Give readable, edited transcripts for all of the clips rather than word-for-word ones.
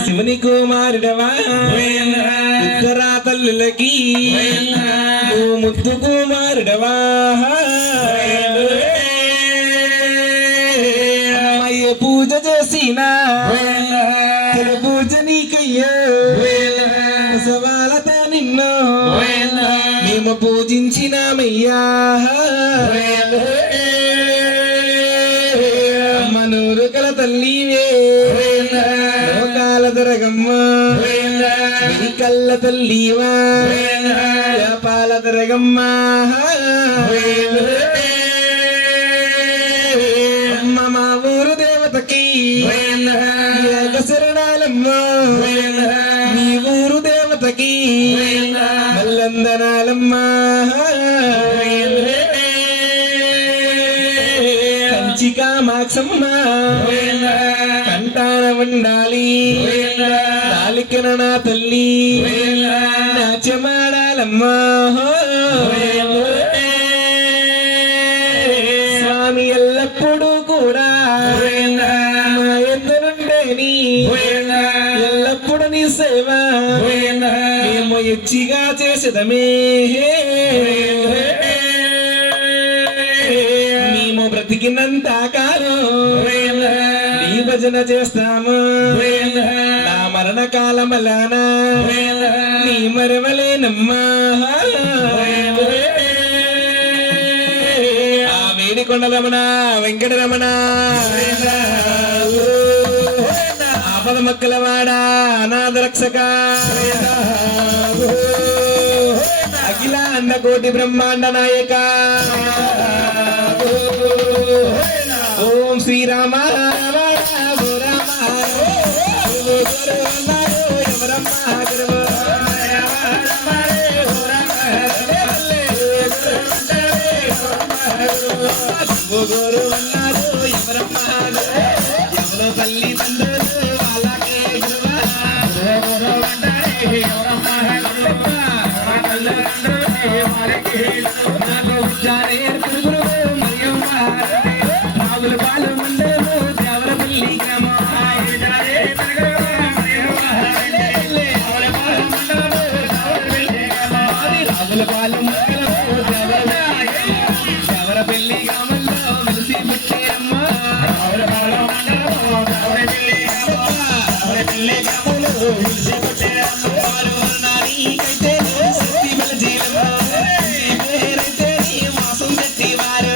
శివుని కుమారుడవా ఉత్తరా తల్లులకి ముద్దు కుమారుడవా అమ్మయ్య పూజ చేసిన పూజ నీకయ్యో సవాలతో నిన్ను మేము పూజించినామయ్యా మనూరు కల తల్లివే లోకాల దొరగమ్మ కల్ల తల్లివా పాల దొరగమ్మ అమ్మ మా ఊరు దేవతకి శరణాలమ్మ మీ ఊరు దేవతకి మల్లందనాలమ్మ కామాక్షమ్మ కంటాన ఉండాలి నాలికన నా తల్లి నాట్యమాడాలమ్మా స్వామి ఎల్లప్పుడూ కూడా మా ఎద్దరుండేని ఎల్లప్పుడు నీ సేవ మేము ఎచ్చిగా చేసేదమే బ్రతికినంత కాలం నీ భజన చేస్తాము నా మరణ కాలమలానా నీ మరవలేనమ్మా ఆ వేడికొండ రమణ వెంకటరమణ ఆపద మక్కలవాడ అనాథ రక్షక అఖిల అండకోటి బ్రహ్మాండ నాయక ఓం శ్రీరామ గురు అన్నారు ఎవరమ్మా ఎవరో తల్లి తండ్రులు అలాగే పాలు మండలు దేవర పల్లి రాజుల పాలు మండలు దేవర పెళ్లి గ్రామంలో మెలిసి పుట్టేరమ్మ పెళ్లి గ్రామంలో మెలిసి పుట్టేరమ్మ నాకైతే శక్తి బలజీలమ్మ పేరైతే మాసం పెట్టివారు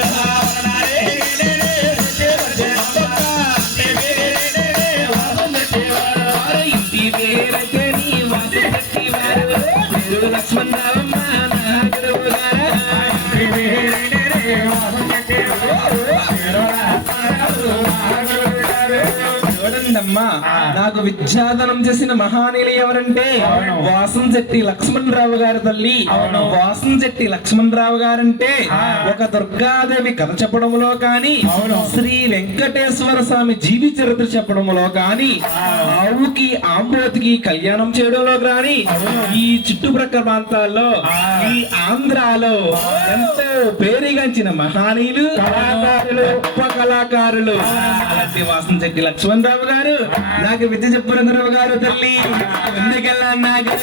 లక్ష్మణ్ రావమ్మ చూడండమ్మా నాకు విద్యాదనం చేసిన మహానీయులు ఎవరంటే వాసంశెట్టి లక్ష్మణరావు గారి తల్లి వాసంశెట్టి లక్ష్మణరావు గారంటే ఒక దుర్గాదేవి కథ చెప్పడంలో కానీ శ్రీ వెంకటేశ్వర స్వామి జీవి చరిత్ర చెప్పడంలో కానీ ఆవుకి ఆంబోతికి కళ్యాణం చేయడంలో కానీ ఈ చుట్టుప్రక్కల ప్రాంతాల్లో ఈ ఆంధ్రాలో ఎంతో పేరుగాంచిన మహానీయులు కళాకారులు గొప్ప కళాకారులు అలాంటి వాసంశెట్టి లక్ష్మణరావు గారు నాకు విద్య చెప్పిన గురువు గారు తల్లి ఎందుకెళ్ళా నాకు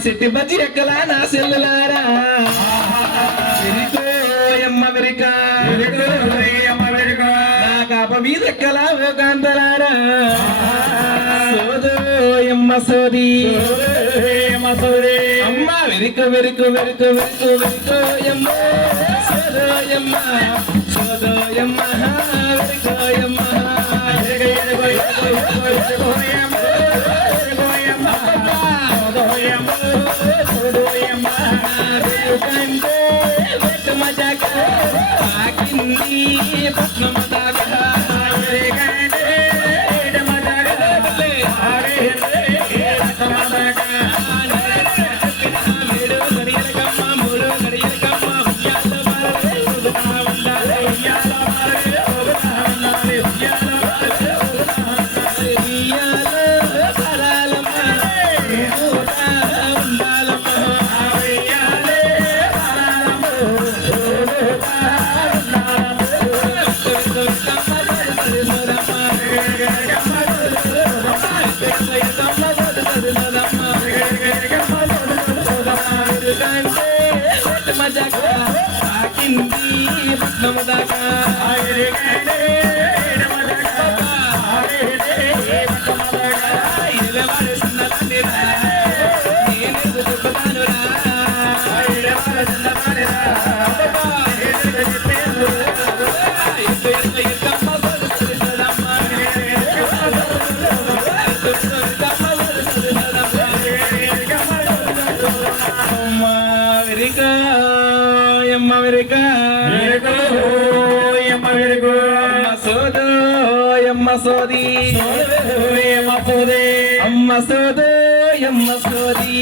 సిట్టి బజ్జి ఎక్కలా నా సెల్లులారా వెరిక నా కాప మీద కలావో కాంతలారా సోదోయమ్మ సోది అమ్మ వెరిక వెరిక వెరిక వెరిక వెరికోయమ్మ సోదోయమ్మ సోదోయమ్మ వెరికోయమ్మ కంటే వెట్టు మజాక ఆకింది పట్నం దాకా అమెరికా సోదోయమ్మ సోది అమ్మ సోదోయమ్మ సోది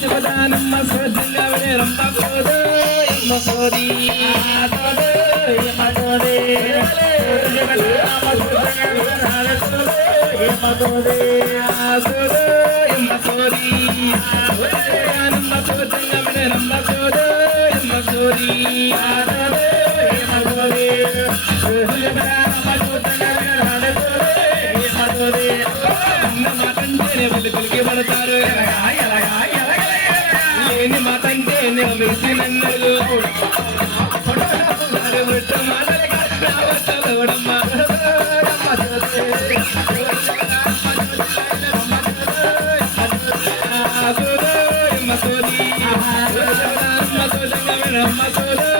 శుభదానమ్మ సోదిగా రమ్మ సోదోయమ్మ సోది సోదోయమ్మ సోది శుభదానమ్మ సోదిగా రమ్మ సోదోయమ్మ సోది మాటంటేనే వెలుగులకి పడతారు లేని మాటంటే నేను వెలిసి నన్నులు మసోది